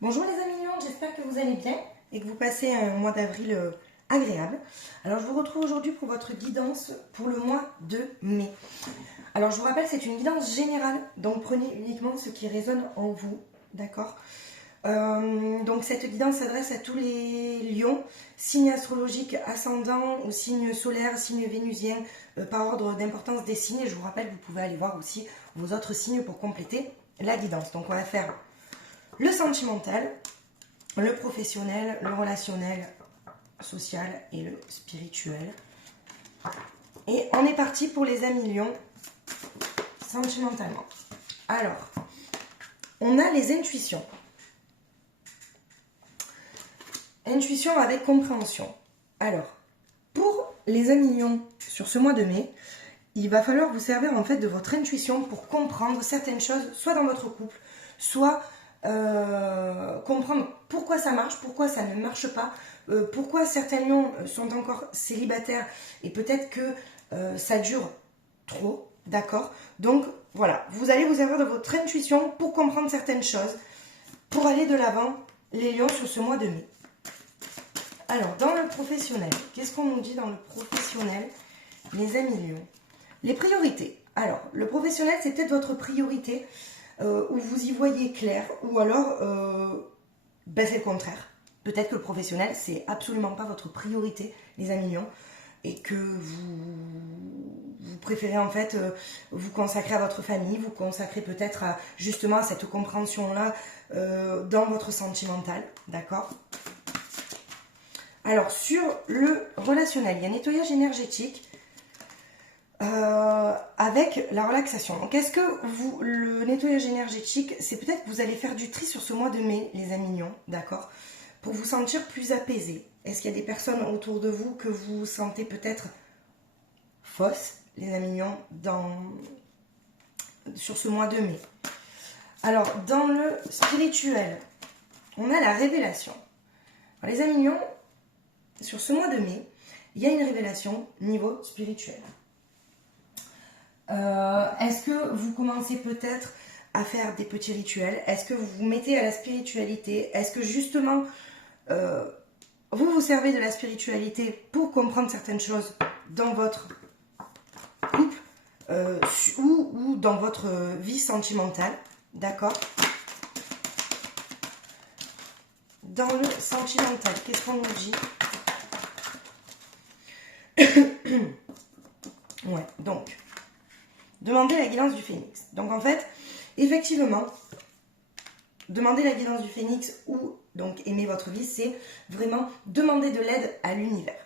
Bonjour les amis mignons, j'espère que vous allez bien et que vous passez un mois d'avril agréable. Alors je vous retrouve aujourd'hui pour votre guidance pour le mois de mai. Alors je vous rappelle, c'est une guidance générale, donc prenez uniquement ce qui résonne en vous, d'accord? Donc cette guidance s'adresse à tous les lions, signes astrologiques ascendants ou signes solaires, signes vénusiens, par ordre d'importance des signes. Et je vous rappelle, vous pouvez aller voir aussi vos autres signes pour compléter la guidance. Donc on va faire le sentimental, le professionnel, le relationnel, social et le spirituel. Et on est parti pour les amis lions, sentimentalement. Alors, on a les intuitions. Intuition avec compréhension. Alors, pour les amis lions, sur ce mois de mai, il va falloir vous servir en fait de votre intuition pour comprendre certaines choses, soit dans votre couple, soit comprendre pourquoi ça marche, pourquoi ça ne marche pas, pourquoi certains lions sont encore célibataires et peut-être que ça dure trop, d'accord? Donc voilà, vous allez vous servir de votre intuition pour comprendre certaines choses, pour aller de l'avant, les lions, sur ce mois de mai. Alors, dans le professionnel, qu'est-ce qu'on nous dit dans le professionnel, les amis lions? Les priorités. Alors, le professionnel, c'est peut-être votre priorité, où vous y voyez clair, ou alors c'est le contraire. Peut-être que le professionnel, c'est absolument pas votre priorité, les amis lions, et que vous préférez en fait vous consacrer à votre famille, vous consacrer peut-être justement à cette compréhension-là dans votre sentimental, d'accord? Alors, sur le relationnel, il y a nettoyage énergétique, avec la relaxation. Donc est-ce que le nettoyage énergétique, c'est peut-être que vous allez faire du tri sur ce mois de mai, les amis mignons, d'accord, pour vous sentir plus apaisé. Est-ce qu'il y a des personnes autour de vous que vous sentez peut-être fausses, les amis mignons, sur ce mois de mai? Alors, dans le spirituel, on a la révélation. Alors, les amis mignons, sur ce mois de mai, il y a une révélation niveau spirituel. Est-ce que vous commencez peut-être à faire des petits rituels? Est-ce que vous vous mettez à la spiritualité? Est-ce que justement vous vous servez de la spiritualité pour comprendre certaines choses dans votre couple ou dans votre vie sentimentale? D'accord? Dans le sentimental, qu'est-ce qu'on nous dit? Ouais, donc demandez la guidance du phénix. Donc en fait, effectivement, demander la guidance du phénix ou donc aimer votre vie, c'est vraiment demander de l'aide à l'univers.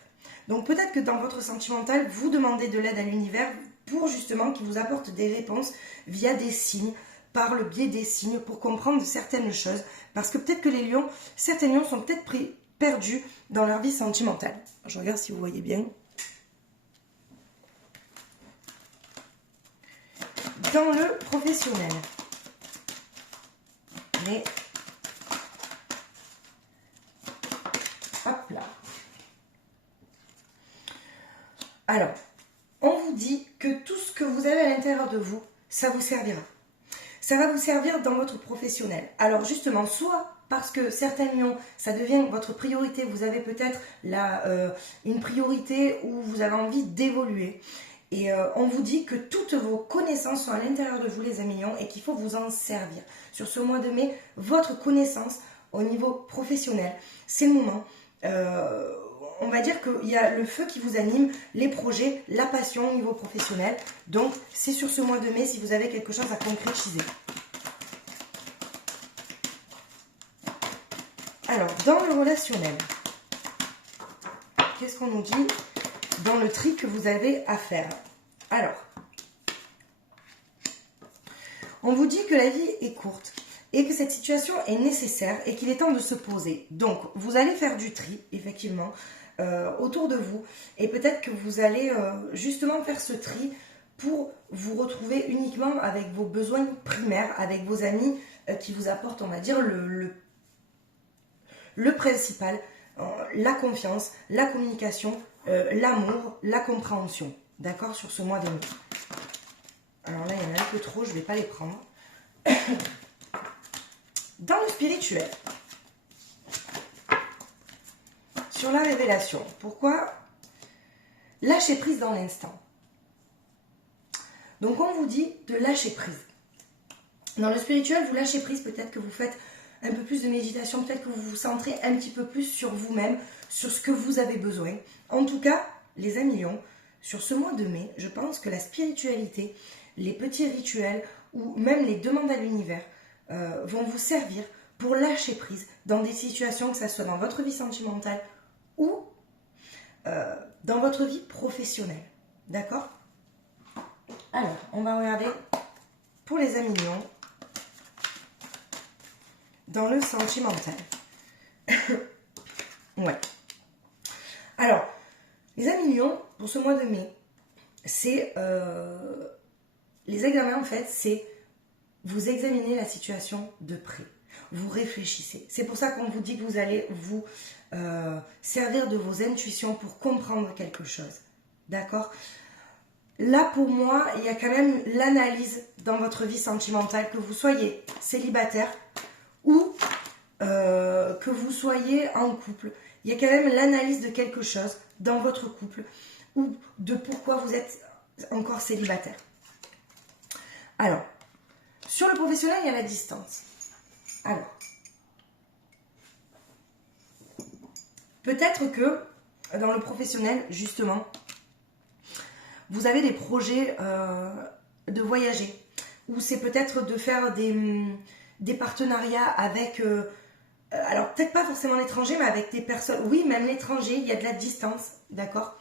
Donc peut-être que dans votre sentimental, vous demandez de l'aide à l'univers pour justement qu'il vous apporte des réponses via des signes, par le biais des signes, pour comprendre certaines choses. Parce que peut-être que les lions, certains lions sont peut-être perdus dans leur vie sentimentale. Je regarde si vous voyez bien. Dans le professionnel, hop là. Alors, on vous dit que tout ce que vous avez à l'intérieur de vous, ça vous servira. Ça va vous servir dans votre professionnel. Alors justement, soit parce que certains lions, ça devient votre priorité, vous avez peut-être une priorité où vous avez envie d'évoluer. Et on vous dit que toutes vos connaissances sont à l'intérieur de vous, les amis lions, et qu'il faut vous en servir. Sur ce mois de mai, votre connaissance au niveau professionnel, c'est le moment. On va dire qu'il y a le feu qui vous anime, les projets, la passion au niveau professionnel. Donc, c'est sur ce mois de mai si vous avez quelque chose à concrétiser. Alors, dans le relationnel, qu'est-ce qu'on nous dit dans le tri que vous avez à faire? Alors, on vous dit que la vie est courte et que cette situation est nécessaire et qu'il est temps de se poser. Donc, vous allez faire du tri, effectivement, autour de vous. Et peut-être que vous allez justement faire ce tri pour vous retrouver uniquement avec vos besoins primaires, avec vos amis qui vous apportent, on va dire, le principal, la confiance, la communication, l'amour, la compréhension. D'accord, sur ce mois de mai. Alors là, il y en a un peu trop, je ne vais pas les prendre. Dans le spirituel, révélation. Pourquoi lâcher prise dans l'instant? Donc on vous dit de lâcher prise. Dans le spirituel, vous lâchez prise, peut-être que vous faites un peu plus de méditation, peut-être que vous vous centrez un petit peu plus sur vous-même, sur ce que vous avez besoin. En tout cas, les amis lions, sur ce mois de mai, je pense que la spiritualité, les petits rituels ou même les demandes à l'univers vont vous servir pour lâcher prise dans des situations, que ce soit dans votre vie sentimentale ou dans votre vie professionnelle. D'accord? Alors, on va regarder pour les amis lions dans le sentimental. Ouais. Alors, les amis lions, pour ce mois de mai, c'est les examens en fait, c'est vous examinez la situation de près. Vous réfléchissez. C'est pour ça qu'on vous dit que vous allez vous servir de vos intuitions pour comprendre quelque chose. D'accord? Là, pour moi, il y a quand même l'analyse dans votre vie sentimentale, que vous soyez célibataire ou que vous soyez en couple. Il y a quand même l'analyse de quelque chose dans votre couple ou de pourquoi vous êtes encore célibataire. Alors, sur le professionnel, il y a la distance. Alors, peut-être que dans le professionnel, justement, vous avez des projets de voyager, ou c'est peut-être de faire des partenariats avec, alors peut-être pas forcément l'étranger, mais avec des personnes, oui, même l'étranger, il y a de la distance, d'accord?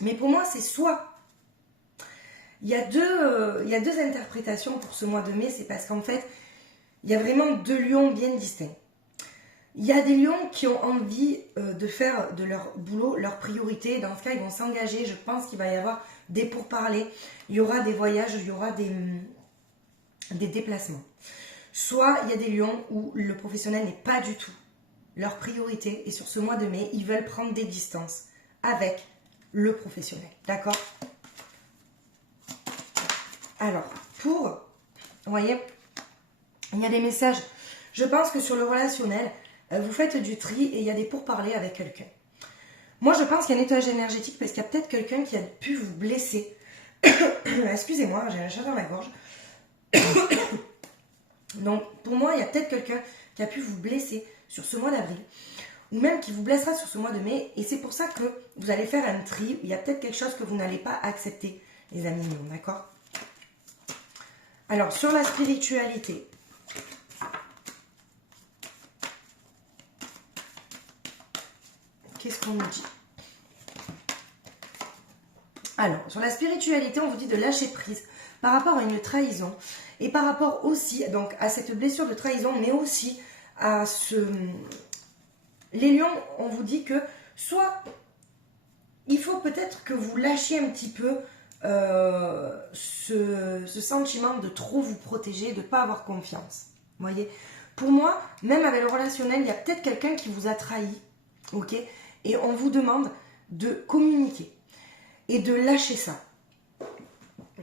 Mais pour moi, c'est soit, il y a deux interprétations pour ce mois de mai, c'est parce qu'en fait, il y a vraiment deux lions bien distincts. Il y a des lions qui ont envie de faire de leur boulot leur priorité. Dans ce cas, ils vont s'engager. Je pense qu'il va y avoir des pourparlers. Il y aura des voyages, il y aura des déplacements. Soit il y a des lions où le professionnel n'est pas du tout leur priorité. Et sur ce mois de mai, ils veulent prendre des distances avec le professionnel. D'accord? Alors, vous voyez, il y a des messages. Je pense que sur le relationnel, vous faites du tri et il y a des pourparlers avec quelqu'un. Moi, je pense qu'il y a un nettoyage énergétique parce qu'il y a peut-être quelqu'un qui a pu vous blesser. Excusez-moi, j'ai un chat dans la gorge. Donc, pour moi, il y a peut-être quelqu'un qui a pu vous blesser sur ce mois d'avril ou même qui vous blessera sur ce mois de mai. Et c'est pour ça que vous allez faire un tri. Il y a peut-être quelque chose que vous n'allez pas accepter, les amis mignons, d'accord? Alors, sur la spiritualité, qu'est-ce qu'on nous dit? Alors, sur la spiritualité, on vous dit de lâcher prise par rapport à une trahison et par rapport aussi donc à cette blessure de trahison, mais aussi à les lions, on vous dit que soit il faut peut-être que vous lâchiez un petit peu ce sentiment de trop vous protéger, de ne pas avoir confiance. Vous voyez? Pour moi, même avec le relationnel, il y a peut-être quelqu'un qui vous a trahi, ok? Et on vous demande de communiquer et de lâcher ça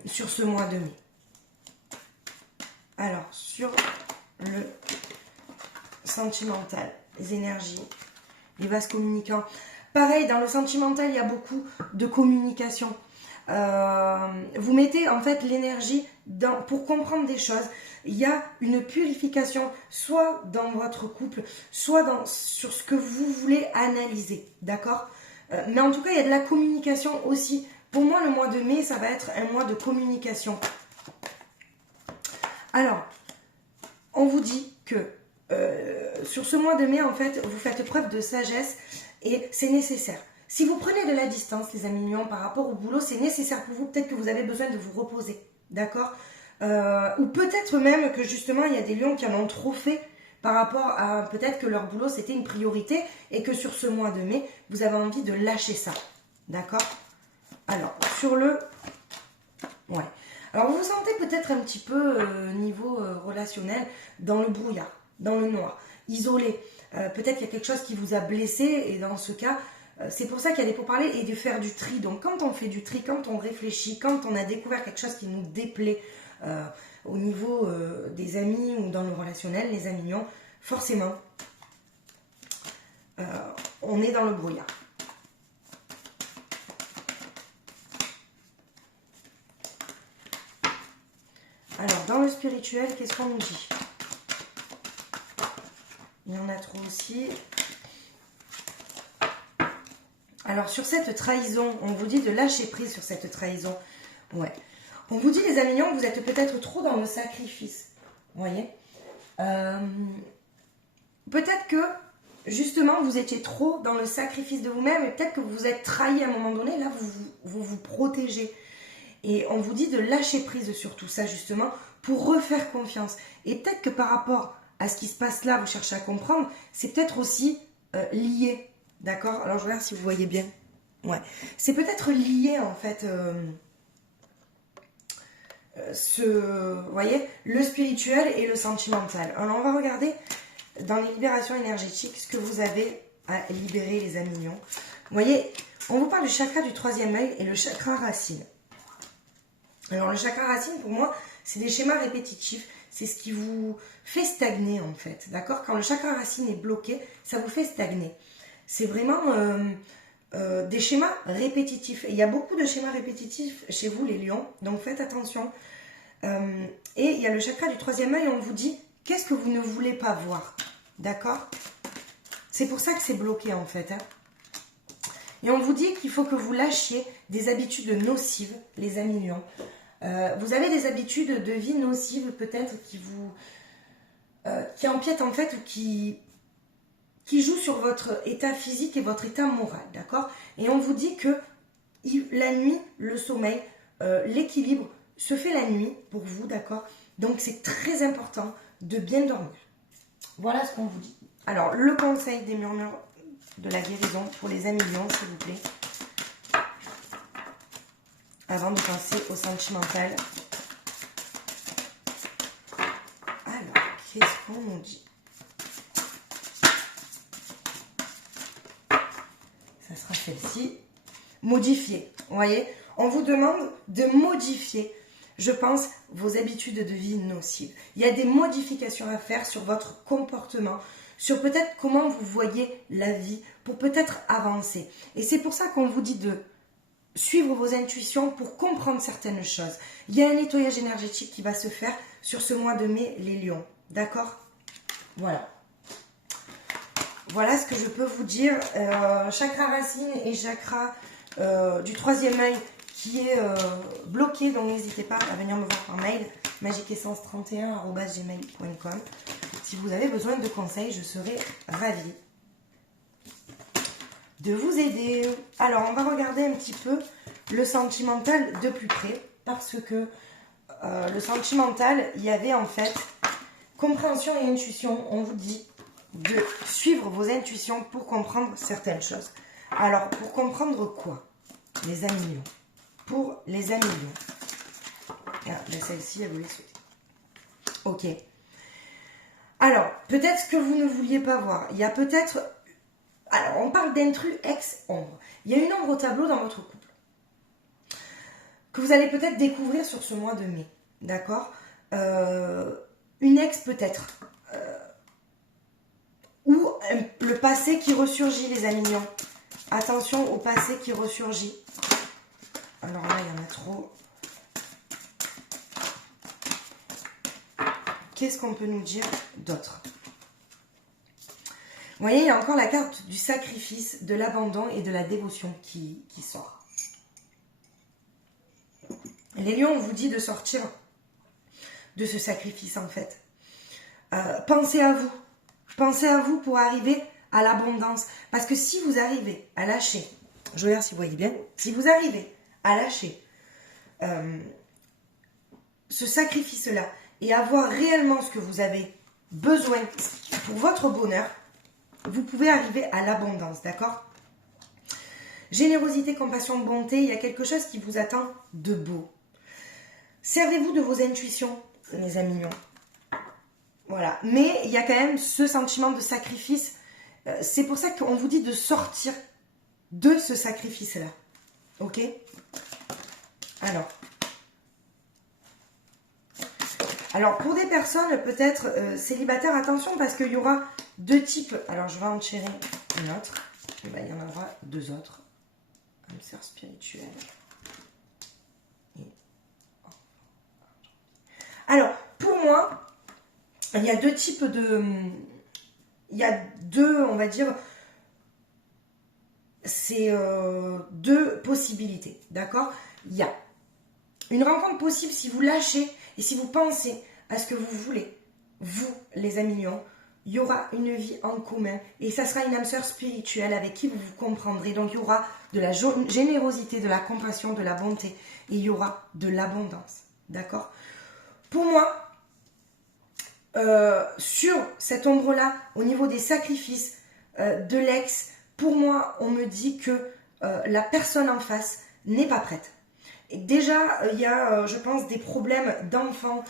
sur ce mois de mai. Alors, sur le sentimental, les énergies, les vases communicants. Pareil, dans le sentimental, il y a beaucoup de communication. Vous mettez en fait l'énergie pour comprendre des choses. Il y a une purification, soit dans votre couple, soit sur ce que vous voulez analyser, d'accord? Mais en tout cas, il y a de la communication aussi. Pour moi, le mois de mai, ça va être un mois de communication. Alors, on vous dit que sur ce mois de mai, en fait, vous faites preuve de sagesse et c'est nécessaire. Si vous prenez de la distance, les amis mignons, par rapport au boulot, c'est nécessaire pour vous. Peut-être que vous avez besoin de vous reposer, d'accord? Ou peut-être même que justement, il y a des lions qui en ont trop fait par rapport à peut-être que leur boulot, c'était une priorité et que sur ce mois de mai, vous avez envie de lâcher ça, d'accord? Alors, sur le... Ouais. Alors, vous vous sentez peut-être un petit peu, niveau relationnel, dans le brouillard, dans le noir, isolé. Peut-être qu'il y a quelque chose qui vous a blessé et dans ce cas... c'est pour ça qu'il y a des pourparlers et de faire du tri. Donc quand on fait du tri, quand on réfléchit, quand on a découvert quelque chose qui nous déplaît au niveau des amis ou dans le relationnel, les amis mignons, forcément, on est dans le brouillard. Alors, dans le spirituel, qu'est-ce qu'on nous dit? Il y en a trop aussi. Alors, sur cette trahison, on vous dit de lâcher prise sur cette trahison. Ouais. On vous dit, les amis mignons, vous êtes peut-être trop dans le sacrifice. Vous voyez? Peut-être que, justement, vous étiez trop dans le sacrifice de vous-même et peut-être que vous vous êtes trahi à un moment donné. Là, vous vous protégez. Et on vous dit de lâcher prise sur tout ça, justement, pour refaire confiance. Et peut-être que par rapport à ce qui se passe là, vous cherchez à comprendre, c'est peut-être aussi lié. D'accord? Alors, je regarde si vous voyez bien. Ouais. C'est peut-être lié, en fait, vous voyez, le spirituel et le sentimental. Alors, on va regarder dans les libérations énergétiques ce que vous avez à libérer, les amis mignons. Vous voyez, on vous parle du chakra du troisième œil et le chakra racine. Alors, le chakra racine, pour moi, c'est des schémas répétitifs. C'est ce qui vous fait stagner, en fait. D'accord? Quand le chakra racine est bloqué, ça vous fait stagner. C'est vraiment des schémas répétitifs. Et il y a beaucoup de schémas répétitifs chez vous, les lions. Donc, faites attention. Et il y a le chakra du troisième œil. On vous dit, qu'est-ce que vous ne voulez pas voir? D'accord? C'est pour ça que c'est bloqué, en fait. Hein. Et on vous dit qu'il faut que vous lâchiez des habitudes nocives, les amis lions. Vous avez des habitudes de vie nocives, peut-être, qui empiètent, en fait, ou qui jouent sur votre état physique et votre état moral, d'accord? Et on vous dit que la nuit, le sommeil, l'équilibre se fait la nuit pour vous, d'accord? Donc, c'est très important de bien dormir. Voilà ce qu'on vous dit. Alors, le conseil des murmures de la guérison pour les amis lions, s'il vous plaît. Avant de penser au sentimental. Alors, qu'est-ce qu'on nous dit? Ça sera celle-ci. Modifier. Vous voyez? On vous demande de modifier, je pense, vos habitudes de vie nocives. Il y a des modifications à faire sur votre comportement, sur peut-être comment vous voyez la vie, pour peut-être avancer. Et c'est pour ça qu'on vous dit de suivre vos intuitions pour comprendre certaines choses. Il y a un nettoyage énergétique qui va se faire sur ce mois de mai, les lions. D'accord? Voilà. Voilà ce que je peux vous dire. Chakra racine et chakra du troisième œil qui est bloqué. Donc n'hésitez pas à venir me voir par mail. magiquessence31@gmail.com. Si vous avez besoin de conseils, je serai ravie de vous aider. Alors, on va regarder un petit peu le sentimental de plus près. Parce que le sentimental, il y avait en fait compréhension et intuition. On vous dit de suivre vos intuitions pour comprendre certaines choses. Alors, pour comprendre quoi? Les amis lions. Pour les amis lions. Ah, celle-ci, elle voulait sauter. Ok. Alors, peut-être ce que vous ne vouliez pas voir. Il y a peut-être... Alors, on parle d'intrus ex-ombre. Il y a une ombre au tableau dans votre couple. Que vous allez peut-être découvrir sur ce mois de mai. D'accord? Une ex peut-être. Ou le passé qui ressurgit, les amis lions. Attention au passé qui ressurgit. Alors là, il y en a trop. Qu'est-ce qu'on peut nous dire d'autre? Vous voyez, il y a encore la carte du sacrifice, de l'abandon et de la dévotion qui sort. Les lions, on vous dit de sortir de ce sacrifice, en fait. Pensez à vous. Pensez à vous pour arriver à l'abondance. Parce que si vous arrivez à lâcher, je regarde si vous voyez bien, si vous arrivez à lâcher ce sacrifice-là et avoir réellement ce que vous avez besoin pour votre bonheur, vous pouvez arriver à l'abondance, d'accord? Générosité, compassion, bonté, il y a quelque chose qui vous attend de beau. Servez-vous de vos intuitions, mes amis mignons. Voilà, mais il y a quand même ce sentiment de sacrifice. C'est pour ça qu'on vous dit de sortir de ce sacrifice-là. Ok? Alors, pour des personnes peut-être célibataires, attention parce qu'il y aura deux types. Alors, je vais en tirer une autre. Et ben, il y en aura 2 autres. Âme sœur spirituelle. Alors, pour moi, il y a 2 types de... Il y a 2, on va dire... C'est 2 possibilités, d'accord? Il y a une rencontre possible si vous lâchez et si vous pensez à ce que vous voulez. Vous, les amis lions, il y aura une vie en commun et ça sera une âme sœur spirituelle avec qui vous vous comprendrez. Donc, il y aura de la générosité, de la compassion, de la bonté et il y aura de l'abondance, d'accord? Pour moi, sur cette ombre-là, au niveau des sacrifices de l'ex, pour moi, on me dit que la personne en face n'est pas prête. Et déjà, il y a, je pense, des problèmes d'enfants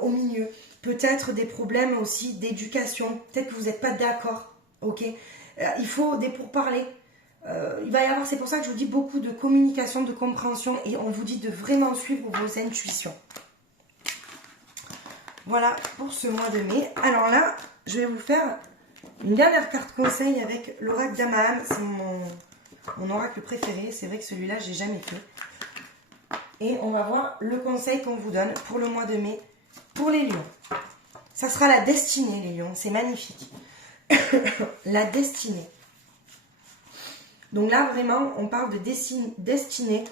au milieu. Peut-être des problèmes aussi d'éducation. Peut-être que vous n'êtes pas d'accord, ok? Il faut des pourparlers. Il va y avoir, c'est pour ça que je vous dis beaucoup de communication, de compréhension. Et on vous dit de vraiment suivre vos intuitions. Voilà pour ce mois de mai. Alors là, je vais vous faire une dernière carte conseil avec l'oracle d'Amaham. C'est mon oracle préféré. C'est vrai que celui-là, je n'ai jamais fait. Et on va voir le conseil qu'on vous donne pour le mois de mai pour les lions. Ça sera la destinée, les lions. C'est magnifique. La destinée. Donc là, vraiment, on parle de destinée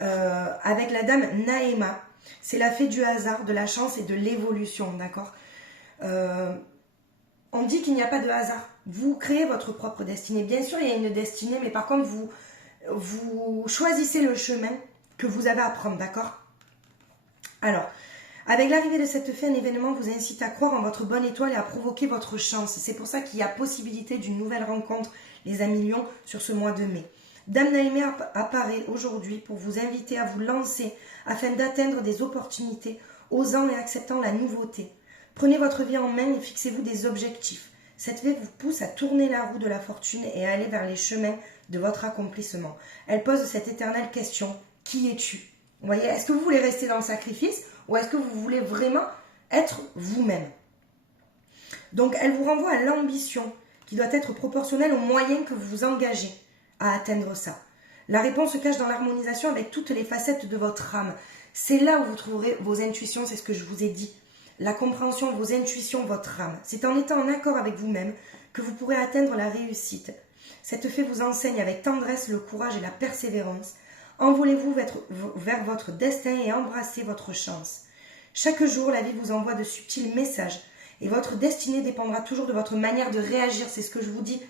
avec la dame Naéma. C'est la fée du hasard, de la chance et de l'évolution, d'accord? On dit qu'il n'y a pas de hasard. Vous créez votre propre destinée. Bien sûr, il y a une destinée, mais par contre, vous choisissez le chemin que vous avez à prendre, d'accord? Alors, avec l'arrivée de cette fée, un événement vous incite à croire en votre bonne étoile et à provoquer votre chance. C'est pour ça qu'il y a possibilité d'une nouvelle rencontre, les amis lions, sur ce mois de mai. Dame Naéma apparaît aujourd'hui pour vous inviter à vous lancer afin d'atteindre des opportunités, osant et acceptant la nouveauté. Prenez votre vie en main et fixez-vous des objectifs. Cette fée vous pousse à tourner la roue de la fortune et à aller vers les chemins de votre accomplissement. Elle pose cette éternelle question, qui es-tu? Vous voyez, est-ce que vous voulez rester dans le sacrifice ou est-ce que vous voulez vraiment être vous-même? Donc, elle vous renvoie à l'ambition qui doit être proportionnelle aux moyens que vous vous engagez à atteindre ça. La réponse se cache dans l'harmonisation avec toutes les facettes de votre âme. C'est là où vous trouverez vos intuitions, c'est ce que je vous ai dit. La compréhension, vos intuitions, votre âme. C'est en étant en accord avec vous-même que vous pourrez atteindre la réussite. Cette fée vous enseigne avec tendresse le courage et la persévérance. Envolez-vous vers votre destin et embrassez votre chance. Chaque jour, la vie vous envoie de subtils messages et votre destinée dépendra toujours de votre manière de réagir. C'est ce que je vous dis.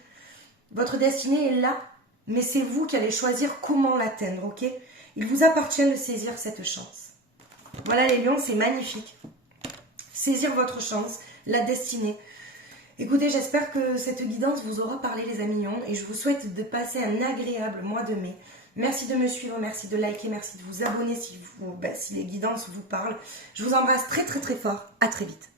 Votre destinée est là, mais c'est vous qui allez choisir comment l'atteindre, ok? Il vous appartient de saisir cette chance. Voilà les lions, c'est magnifique. Saisir votre chance, la destinée. Écoutez, j'espère que cette guidance vous aura parlé les amis lions et je vous souhaite de passer un agréable mois de mai. Merci de me suivre, merci de liker, merci de vous abonner si les guidances vous parlent. Je vous embrasse très très très fort, à très vite.